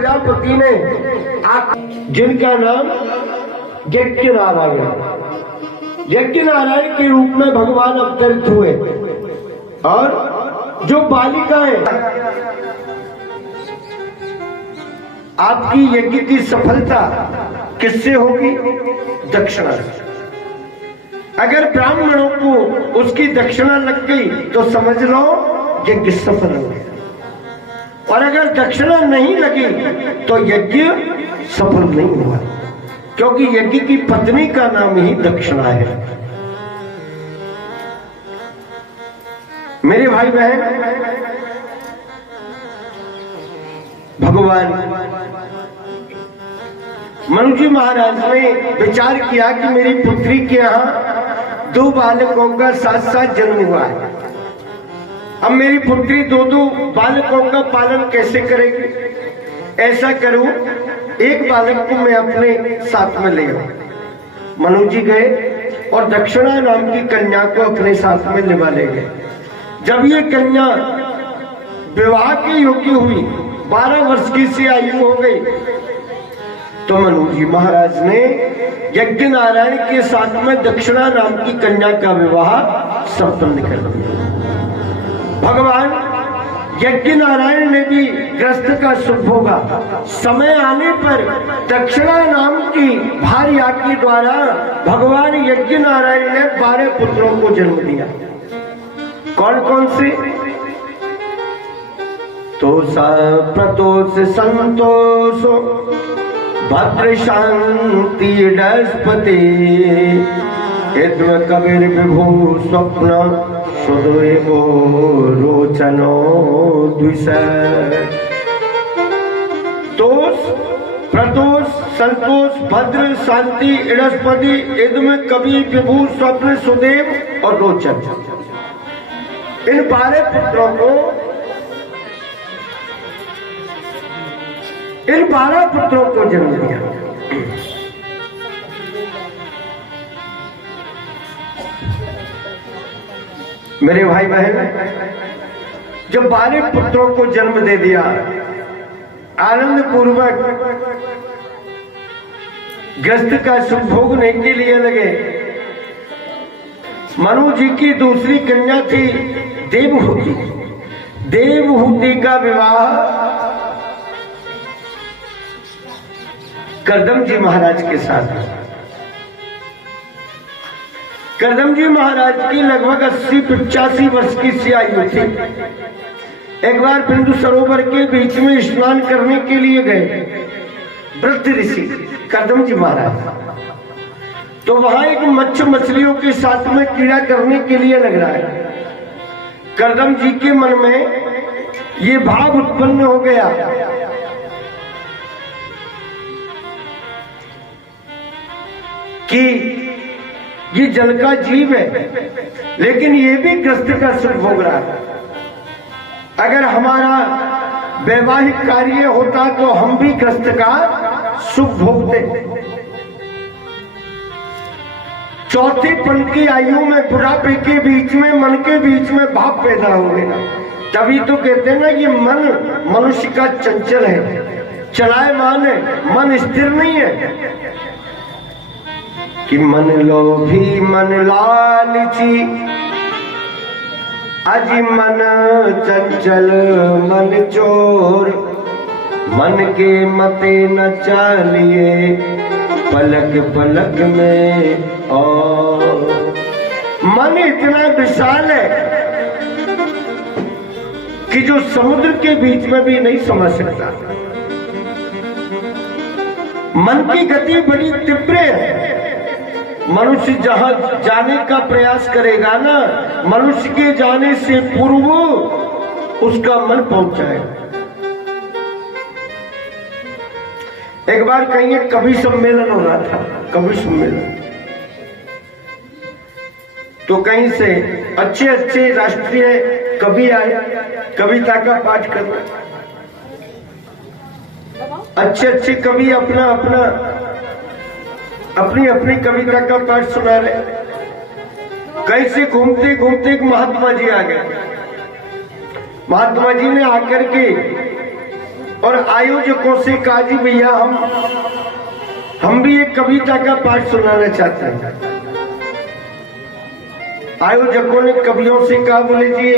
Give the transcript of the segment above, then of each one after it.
प्रजापति ने जिनका नाम यज्ञ नारायण, यज्ञ नारायण के रूप में भगवान अवतरित हुए। और जो बालिकाएं आपकी यज्ञ की सफलता किससे होगी? दक्षिणा। अगर ब्राह्मणों को उसकी दक्षिणा लग गई तो समझ लो यज्ञ सफल हो गया, और अगर दक्षिणा नहीं लगी तो यज्ञ सफल नहीं हुआ, क्योंकि यज्ञ की पत्नी का नाम ही दक्षिणा है। मेरे भाई बहन, भगवान मनु जी महाराज ने विचार किया कि मेरी पुत्री के यहाँ 2 बालकों का साथ साथ जन्म हुआ है। अब मेरी पुत्री 2 बालकों का पालन कैसे करेगी? ऐसा करूं, एक बालक को मैं अपने साथ में ले आऊं। मनु जी गए और दक्षिणा नाम की कन्या को अपने साथ में लिवा ले गए। जब ये कन्या विवाह के योग्य हुई, 12 वर्ष की सी आयु हो गई, तो मनु जी महाराज ने यज्ञ नारायण के साथ में दक्षिणा नाम की कन्या का विवाह संपन्न कर दिया। भगवान यज्ञ नारायण ने भी ग्रस्त का शुभ होगा। समय आने पर दक्षिणा नाम की भार्या के द्वारा भगवान यज्ञ नारायण ने 12 पुत्रों को जन्म दिया। कौन कौन से? तोषा, प्रतोष, संतोष, भद्र, शांति, बृहस्पति, कबीर, विभु, स्वप्न, सुदेवो, रोचनो, द्विषः। तोष, प्रतोष, संतोष, भद्र, शांति, बृहस्पति, कबीर, विभु, स्वप्न, सुदेव और रोचन। इन 12 पुत्रों को, इन 12 पुत्रों को जन्म दिया। मेरे भाई बहन, जब 12 पुत्रों को जन्म दे दिया, आनंद पूर्वक ग्रस्त का सुख भोगने के लिए लगे। मनु जी की दूसरी कन्या थी देवहूति। देवहूति का विवाह करदम जी महाराज के साथ। करदम जी महाराज की लगभग 80-85 वर्ष की सी आयु थी। एक बार बिंदु सरोवर के बीच में स्नान करने के लिए गए वृद्ध ऋषि करदम जी महाराज, तो वहां एक मछलियों के साथ में क्रीड़ा करने के लिए लग रहा है। करदम जी के मन में ये भाव उत्पन्न हो गया कि ये जल का जीव है, लेकिन ये भी ग्रस्त का सुख भोग रहा है। अगर हमारा वैवाहिक कार्य होता तो हम भी ग्रस्त का सुख भोगते। चौथेपन की आयु में, बुढ़ापे के बीच में, मन के बीच में भाव पैदा हो गया। तभी तो कहते हैं ना, ये मन मनुष्य का चंचल है, चलायमान है, मन स्थिर नहीं है। कि मन लोभी मन लालची, अजी मन चंचल मन चोर, मन के मते न चालिए पलक पलक में। और मन इतना विशाल है कि जो समुद्र के बीच में भी नहीं समझ सकता। मन की गति बड़ी तीव्र है। मनुष्य जहां जाने का प्रयास करेगा ना, मनुष्य के जाने से पूर्व उसका मन पहुंच जाएगा। एक बार कहीं एक कवि सम्मेलन हो रहा था, कवि सम्मेलन, तो कहीं से अच्छे अच्छे राष्ट्रीय कवि आए कविता का पाठ करना। अच्छे अच्छे कवि अपना अपना अपनी अपनी कविता का पाठ सुना रहे। कहीं से घूमते घूमते एक महात्मा जी आ गए। महात्मा जी ने आकर के और आयोजकों से कहा जी भैया हम भी एक कविता का पाठ सुनाना चाहते हैं। आयोजकों ने कवियों से कहा, बोले जी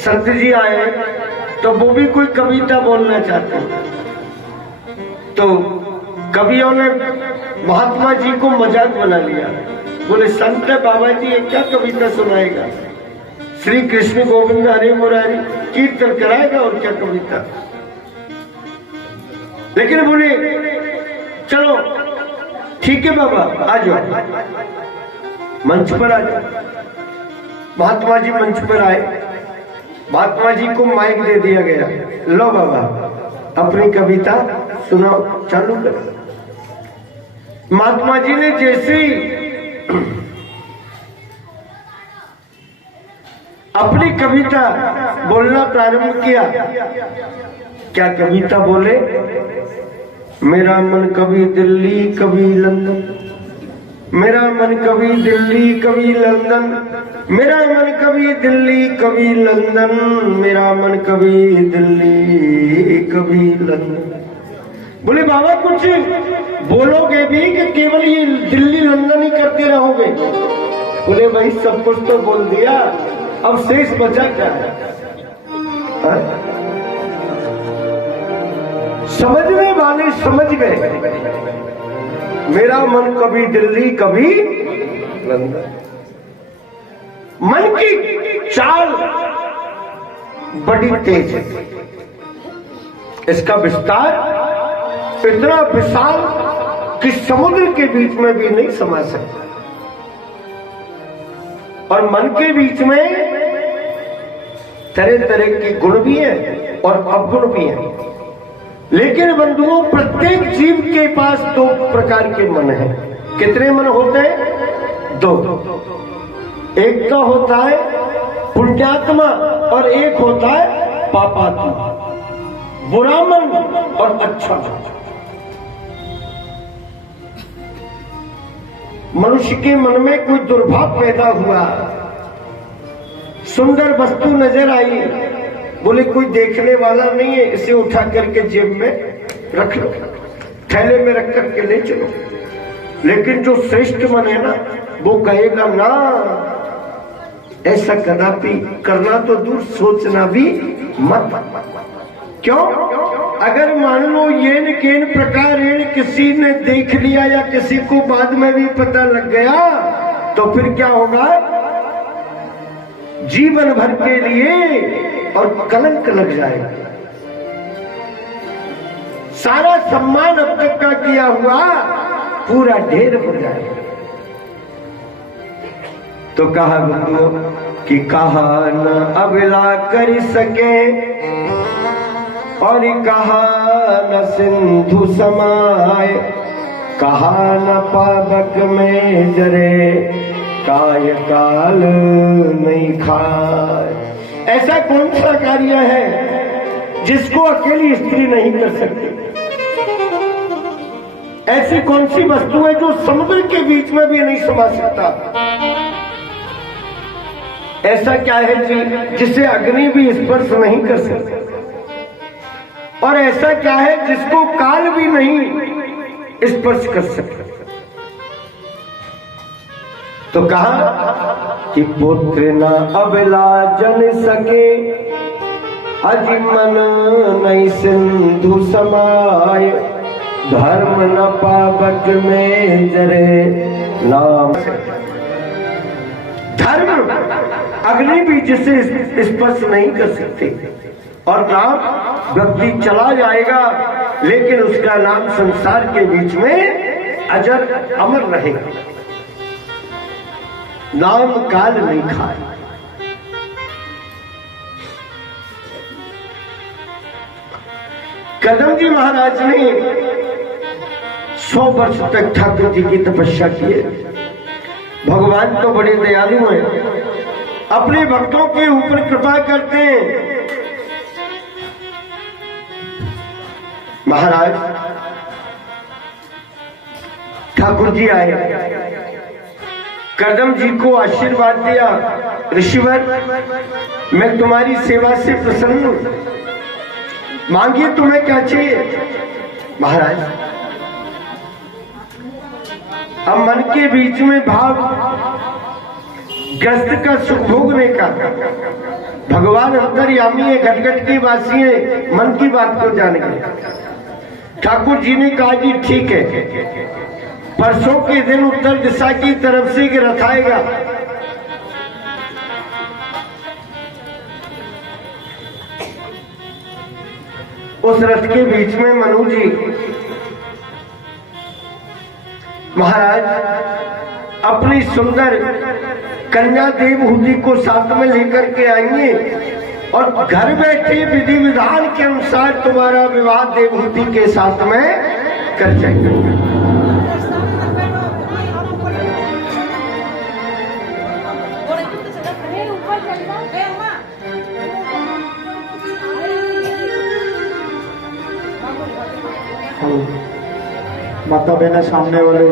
संत जी आए तो वो भी कोई कविता बोलना चाहते हैं। तो कवियों ने महात्मा जी को मजाक बना लिया, बोले संत है बाबा जी, ये क्या कविता सुनाएगा? श्री कृष्ण गोविंद हरे मुरारी कीर्तन कराएगा और क्या कविता। लेकिन बोले चलो ठीक है बाबा, आ जाओ मंच पर आ जाओ। महात्मा जी मंच पर आए, महात्मा जी को माइक दे दिया गया, लो बाबा अपनी कविता सुनाओ, चालू करो। महात्मा जी ने जैसे अपनी कविता बोलना प्रारंभ किया, क्या कविता बोले? मेरा मन कभी दिल्ली कभी लंदन, मेरा मन कभी दिल्ली कभी लंदन, मेरा मन कभी दिल्ली कभी लंदन, मेरा मन कभी दिल्ली कभी लंदन। बोले बाबा कुछ बोलोगे भी कि केवल ये दिल्ली लंदन ही करते रहोगे? बोले भाई सब कुछ तो बोल दिया, अब शेष बचा क्या है? समझने वाले समझ गए, मेरा मन कभी दिल्ली कभी लंदन। मन की चाल बड़ी तेज है, इसका विस्तार इतना विशाल कि समुद्र के बीच में भी नहीं समा सकता। और मन के बीच में तरह तरह के गुण भी हैं और अवगुण भी हैं। लेकिन बंधुओं, प्रत्येक जीव के पास दो प्रकार के मन हैं। कितने मन होते हैं? दो। एक तो होता है पुण्यात्मा और एक होता है पापात्मा, बुरा मन और अच्छा मन। मनुष्य के मन में कोई दुर्भाव पैदा हुआ, सुंदर वस्तु नजर आई, बोले कोई देखने वाला नहीं है, इसे उठा करके जेब में रख लो, थैले में रख करके ले चलो। लेकिन जो श्रेष्ठ मन है ना, वो कहेगा ना, ऐसा कदापि करना तो दूर, सोचना भी मत। क्यों? अगर मान लो येन केन प्रकार किसी ने देख लिया या किसी को बाद में भी पता लग गया, तो फिर क्या होगा? जीवन भर के लिए और कलंक लग जाएगा। सारा सम्मान अब तक का किया हुआ पूरा ढेर हो जाएगा। तो कहा बंधुओं कि कहा न अबला कर सके और कहा न सिंधु समाए, कहा न पावक में जरे, काय काल नहीं खाए। ऐसा कौन सा कार्य है जिसको अकेली स्त्री नहीं कर सकती? ऐसी कौन सी वस्तु है जो समुद्र के बीच में भी नहीं समा सकता? ऐसा क्या है जी जिसे अग्नि भी स्पर्श नहीं कर सकती? और ऐसा क्या है जिसको काल भी नहीं स्पर्श कर सकता? तो कहा कि पुत्र न अबला जन सके, अजि मन नहीं सिंधु समाए, धर्म न पावक में जरे नाम। धर्म अग्नि भी जिसे स्पर्श नहीं कर सकते, और नाम व्यक्ति चला जाएगा लेकिन उसका नाम संसार के बीच में अजर अमर रहेगा। नाम काल नहीं खाए। कदम जी महाराज ने 100 वर्ष तक ठाकुर जी की तपस्या की है। भगवान तो बड़े दयालु हैं, अपने भक्तों के ऊपर कृपा करते हैं। महाराज ठाकुर जी आए, कदम जी को आशीर्वाद दिया, ऋषिवर मैं तुम्हारी सेवा से प्रसन्न हूं, मांगिए तुम्हें क्या चाहिए महाराज। अब मन के बीच में भाव ग्रस्त का सुख भोगने का, भगवान अंतर्यामी है, घट के वासी है, मन की बात को जान गए। ठाकुर जी ने कहा जी ठीक है, परसों के दिन उत्तर दिशा की तरफ से एक रथ आएगा, उस रथ के बीच में मनु जी महाराज अपनी सुंदर कन्या देवहूति को साथ में लेकर के आएंगे और घर बैठे विधि विधान के अनुसार तुम्हारा विवाह देवहूति के साथ में कर जाएंगे। माता बहना सामने वाले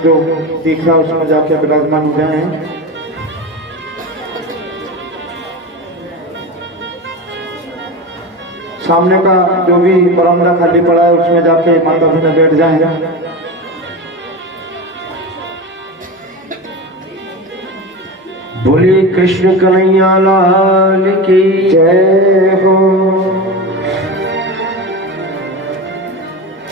जो दिख रहा है उसमें जाके विराजमान हो गए हैं। सामने का जो भी बरामदा खाली पड़ा है उसमें जाके माता बहना बैठ जाएंगे। बोले कृष्ण कन्हैया लाल की जय हो।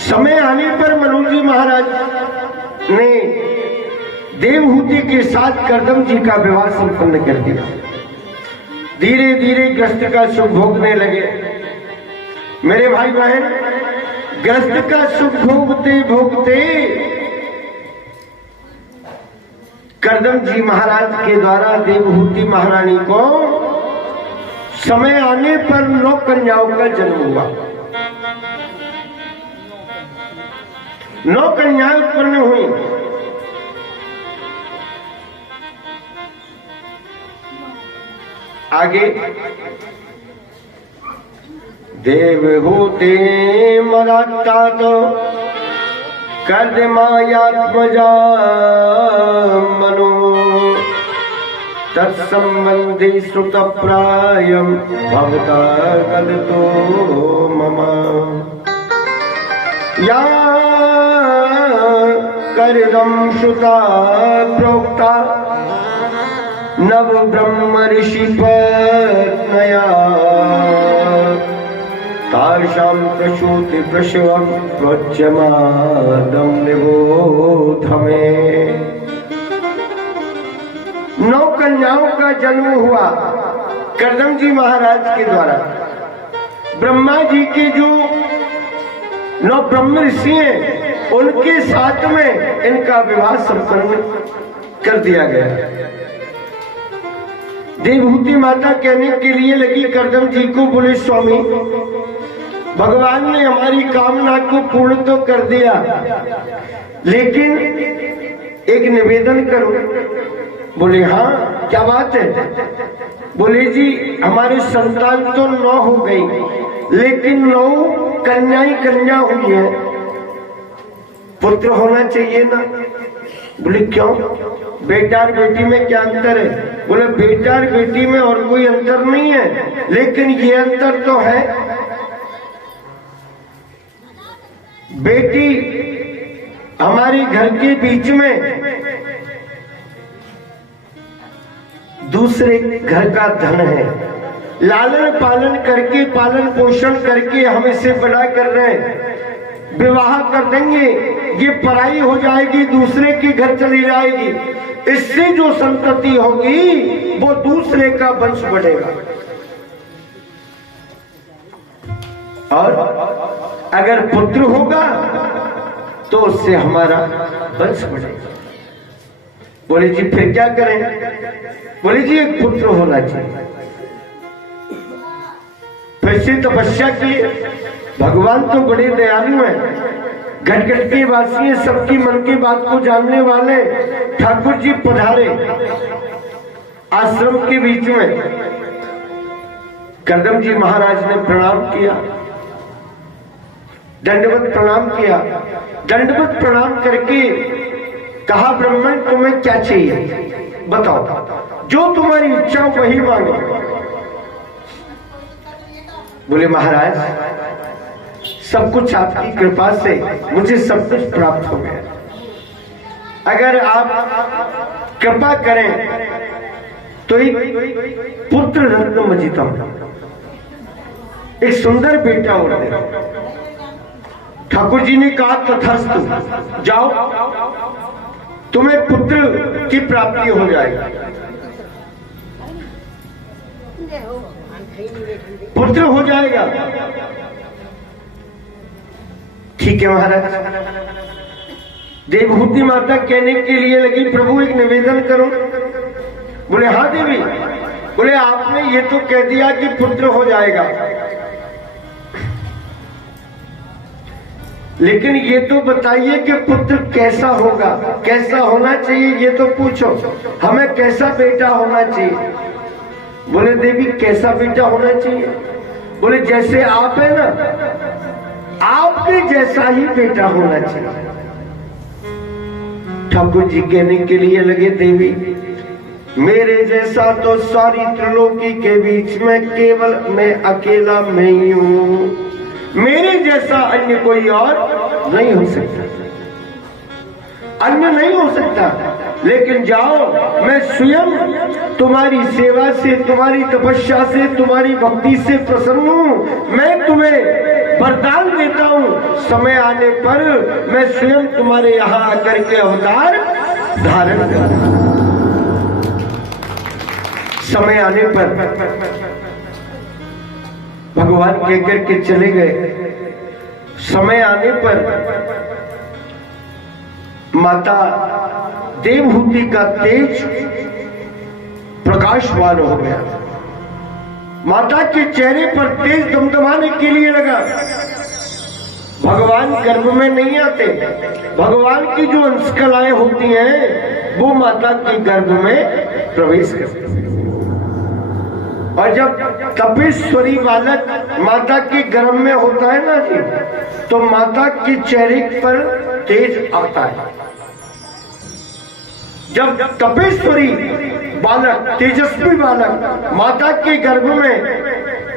समय आने पर मनु जी महाराज ने देवहूति के साथ करदम जी का विवाह संपन्न कर दिया। धीरे धीरे ग्रस्त का सुख भोगने लगे। मेरे भाई बहन, ग्रस्त का सुख भोगते भोगते करदम जी महाराज के द्वारा देवहूति महारानी को समय आने पर 9 कन्याओं का जन्म हुआ। 9 कन्याएं उत्पन्न हुई। आगे देवहूति मराता तो कर्दमायात्मजा मनो तत्संबंधी श्रुत प्रायम भवता गलतो मम या करदम श्रुता प्रोक्ता नव ब्रह्म ऋषि पत्नया तासां प्रसूति प्रसवं प्रोच्यमानं निबोध मे। 9 कन्याओं का जन्म हुआ करदम जी महाराज के द्वारा। ब्रह्मा जी के जो 9 ब्रह्म ऋषि हैं उनके साथ में इनका विवाह संपन्न कर दिया गया। देवहूति माता कहने के लिए लगी करदम जी को, बोले स्वामी भगवान ने हमारी कामना को पूर्ण तो कर दिया, लेकिन एक निवेदन करो। बोले हाँ क्या बात है। बोले जी हमारे संतान तो 9 हो गई, लेकिन 9 कन्या हुई है, पुत्र होना चाहिए ना। बोले क्यों, बेटा और बेटी में क्या अंतर है। बोले बेटा और बेटी में और कोई अंतर नहीं है, लेकिन ये अंतर तो है, बेटी हमारे घर के बीच में दूसरे घर का धन है, लालन पालन करके पालन पोषण करके हम इसे बड़ा कर रहे हैं। विवाह कर देंगे ये पराई हो जाएगी, दूसरे के घर चली जाएगी, इससे जो संतति होगी वो दूसरे का वंश बढ़ेगा। और अगर पुत्र होगा तो उससे हमारा वंश बढ़ेगा। बोले जी फिर क्या करें। बोले जी एक पुत्र होना चाहिए। फिर से तपस्या की। भगवान तो बड़े दयालु हैं, घट घट के वासी हैं, सबकी मन की बात को जानने वाले। ठाकुर जी पधारे आश्रम के बीच में। करदम जी महाराज ने प्रणाम किया, दंडवत प्रणाम किया। दंडवत प्रणाम करके कहा ब्राह्मण तुम्हें क्या चाहिए बताओ, जो तुम्हारी इच्छा वही मांगो। बोले महाराज सब कुछ आपकी कृपा से मुझे सब कुछ प्राप्त हो गया। अगर आप कृपा करें तो एक पुत्र रत्न मुझे दो, एक सुंदर बेटा और दे। ठाकुर जी ने कहा तथास्तु, जाओ तुम्हें पुत्र की प्राप्ति हो जाएगी। पुत्र हो जाएगा। ठीक है महाराज। देवहूति माता कहने के लिए लगी, प्रभु एक निवेदन करो। बोले हाँ देवी। बोले आपने ये तो कह दिया कि पुत्र हो जाएगा, लेकिन ये तो बताइए कि पुत्र कैसा होगा, कैसा होना चाहिए, ये तो पूछो। हमें कैसा बेटा होना चाहिए? बोले देवी कैसा बेटा होना चाहिए? बोले जैसे आप है ना, आपके जैसा ही बेटा होना चाहिए। ठाकुर जी कहने के लिए लगे, देवी मेरे जैसा तो सारी त्रिलोकी के बीच में केवल मैं अकेला मैं ही हूं, मेरे जैसा अन्य कोई और नहीं हो सकता, अन्य नहीं हो सकता। लेकिन जाओ, मैं स्वयं तुम्हारी सेवा से, तुम्हारी तपस्या से, तुम्हारी भक्ति से प्रसन्न हूं। मैं तुम्हें वरदान देता हूं, समय आने पर मैं स्वयं तुम्हारे यहां आकर के अवतार धारण करूंगा। समय आने पर भगवान कहकर के चले गए। समय आने पर माता देवहूति का तेज प्रकाशवान हो गया। माता के चेहरे पर तेज दमदमाने के लिए लगा। भगवान गर्भ में नहीं आते, भगवान की जो अंशकलाएं होती हैं वो माता के गर्भ में प्रवेश करती हैं। और जब तपेश्वरी बालक माता के गर्भ में होता है ना जी, तो माता के चेहरे पर तेज आता है। जब तपेश्वरी बालक, तेजस्वी बालक माता के गर्भ में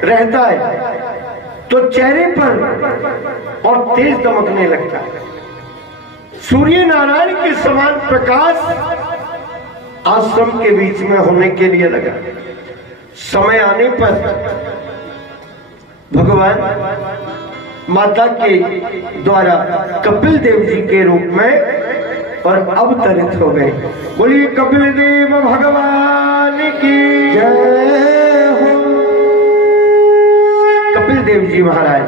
रहता है तो चेहरे पर और तेज दमकने लगता है। सूर्य नारायण के समान प्रकाश आश्रम के बीच में होने के लिए लगा। समय आने पर भगवान माता के द्वारा कपिल देव जी के रूप में और अवतरित हो गए। बोलिए कपिल देव भगवान की जय हो। कपिल देव जी महाराज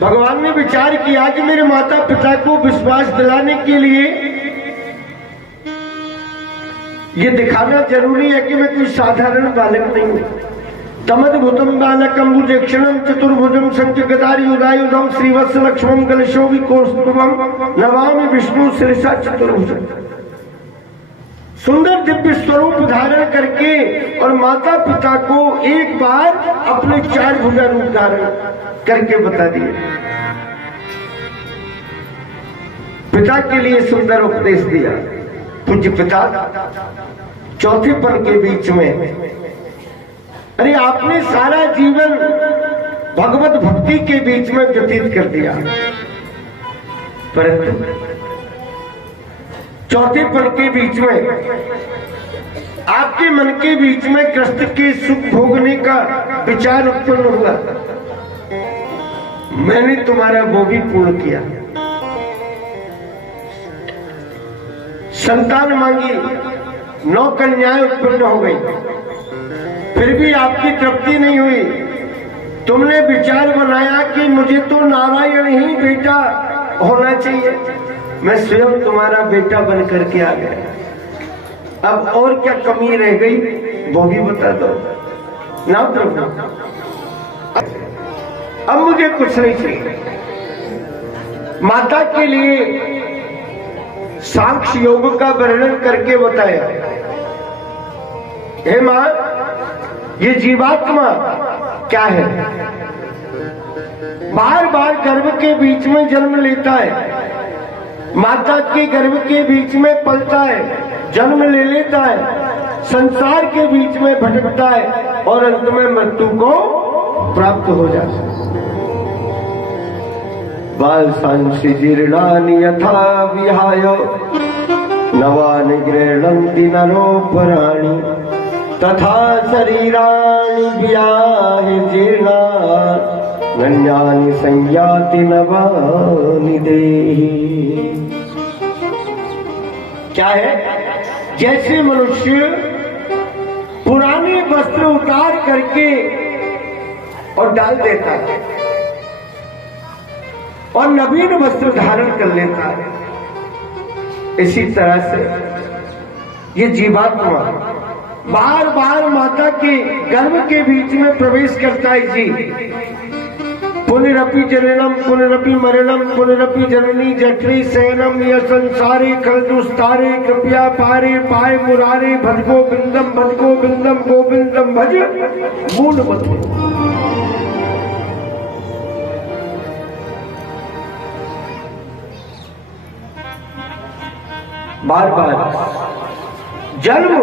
भगवान ने विचार किया कि मेरे माता पिता को विश्वास दिलाने के लिए ये दिखाना जरूरी है कि मैं कोई साधारण बालक नहीं हूं। तमद्भुतम बालकम भुजक्षणम चतुर्भुजम शंखगदायुधायुधम श्रीवत्स लक्ष्मण कलशोभि कौस्तुभम नमामि विष्णु शिरसा चतुर्भुजम। सुंदर दिव्य स्वरूप धारण करके और माता पिता को एक बार अपने 4 भुजा रूप धारण करके बता दिए। पिता के लिए सुंदर उपदेश दिया। पूज्य पिता चौथे पल के बीच में, अरे आपने सारा जीवन भगवत भक्ति के बीच में व्यतीत कर दिया, परंतु चौथे पल के बीच में आपके मन के बीच में कृष्ण के सुख भोगने का विचार उत्पन्न हुआ। मैंने तुम्हारा वो भी पूर्ण किया। संतान मांगी, 9 कन्याएं उत्पन्न हो गई, फिर भी आपकी तृप्ति नहीं हुई। तुमने विचार बनाया कि मुझे तो नारायण ही बेटा होना चाहिए। मैं स्वयं तुम्हारा बेटा बन करके आ गया। अब और क्या कमी रह गई वो भी बता दो ना प्रभु। अब मुझे कुछ नहीं चाहिए। माता के लिए सांख्य योग का वर्णन करके बताया, हे मां ये जीवात्मा क्या है, बार बार गर्भ के बीच में जन्म लेता है, माता के गर्भ के बीच में पलता है, जन्म ले लेता है, संसार के बीच में भटकता है और अंत में मृत्यु को प्राप्त हो जाता है। बाल सांसी जीर्णानि यथा विहाय नवानि गृह्णन्ति नरोपराणि तथा शरीराणि विहाय जीर्णा नन्यानि संयाति नवानि देहि। क्या है? जैसे मनुष्य पुराने वस्त्र उतार करके और डाल देता है और नवीन वस्त्र धारण कर लेता है, इसी तरह से ये जीवात्मा बार बार माता के गर्भ के बीच में प्रवेश करता है जी। पुनरपि जननम पुनरपि मरणम पुनरपि जननी जठरी शयनम ये संसारे खलदुस्तारे कृपया पारे पाए मुरारे भज गोविंदम गोविंदम भज मूल मते। बार बार जन्म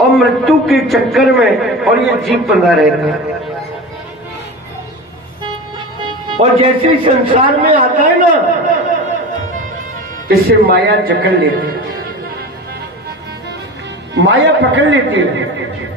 और मृत्यु के चक्कर में और ये जीव बंधा रहता है। और जैसे ही संसार में आता है ना, इससे माया जकड़ लेती है, माया पकड़ लेती है।